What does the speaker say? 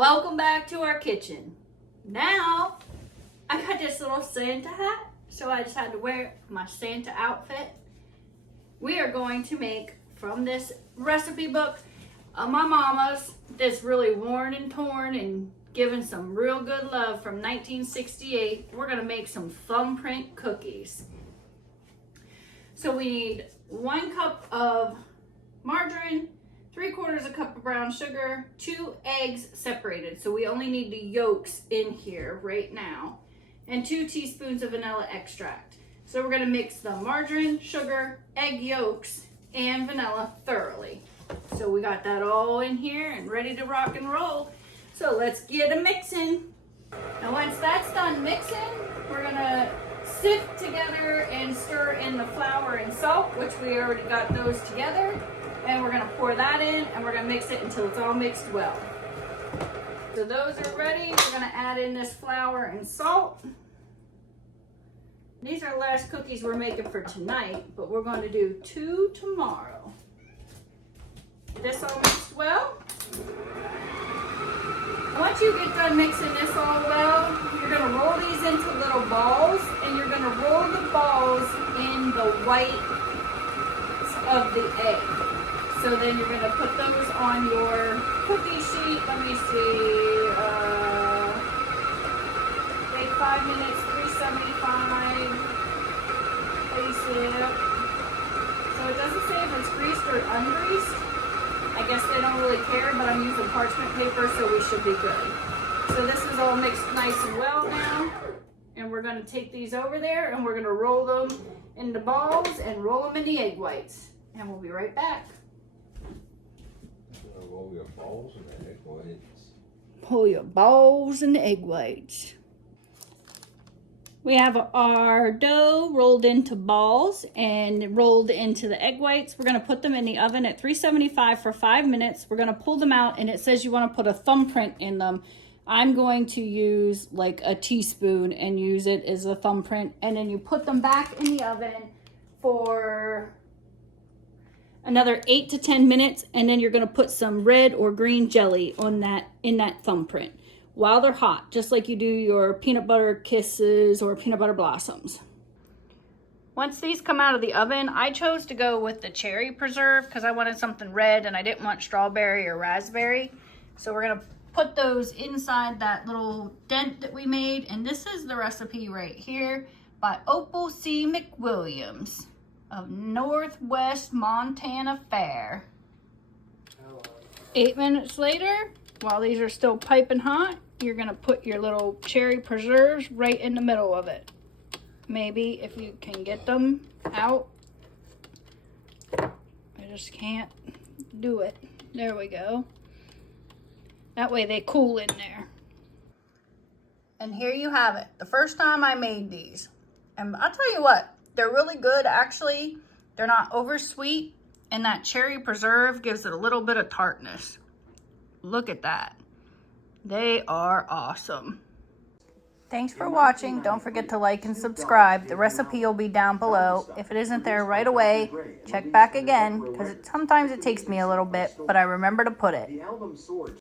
Welcome back to our kitchen. Now, I got this little Santa hat, so I just had to wear my Santa outfit. We are going to make, from this recipe book of my mama's, this really worn and torn and given some real good love from 1968, we're gonna make some Thumbprint cookies. So we need 1 cup of margarine, 3/4 cup of brown sugar, 2 eggs separated. So we only need the yolks in here right now, and 2 teaspoons of vanilla extract. So we're gonna mix the margarine, sugar, egg yolks, and vanilla thoroughly. So we got that all in here and ready to rock and roll. So let's get a mixing. Now once that's done mixing, we're gonna sift together and stir in the flour and salt, which we already got those together. And we're gonna pour that in and we're gonna mix it until it's all mixed well. So those are ready. We're gonna add in this flour and salt. These are the last cookies we're making for tonight, but we're going to do 2 tomorrow. This all mixed well. Once you get done mixing this all well, you're gonna roll these into little balls, and you're gonna roll the balls in the white of the egg. So then you're gonna put those on your cookie sheet. Let me see, bake 5 minutes, 375, place it. So it doesn't say if it's greased or ungreased. I guess they don't really care, but I'm using parchment paper, so we should be good. So this is all mixed nice and well now. And we're gonna take these over there and we're gonna roll them into balls and roll them in the egg whites. And we'll be right back. Roll your balls and the egg whites. Pull your balls and the egg whites. We have our dough rolled into balls and rolled into the egg whites. We're gonna put them in the oven at 375 for 5 minutes. We're gonna pull them out, and it says you wanna put a thumbprint in them. I'm going to use like a teaspoon and use it as a thumbprint. And then you put them back in the oven for another 8 to 10 minutes, and then you're gonna put some red or green jelly on that in that thumbprint while they're hot, just like you do your peanut butter kisses or peanut butter blossoms. Once these come out of the oven, I chose to go with the cherry preserve because I wanted something red and I didn't want strawberry or raspberry. So we're gonna put those inside that little dent that we made, and this is the recipe right here by Opal C. McWilliams of Northwest Montana Fair. 8 minutes later, while these are still piping hot, you're gonna put your little cherry preserves right in the middle of it. Maybe if you can get them out. I just can't do it. There we go. That way they cool in there. And here you have it. The first time I made these. And I'll tell you what, they're really good actually. They're not over sweet, and that cherry preserve gives it a little bit of tartness. Look at that. They are awesome. Thanks for watching. Don't forget to like and subscribe. The recipe will be down below. If it isn't there right away, check back again, because sometimes it takes me a little bit, but I remember to put it.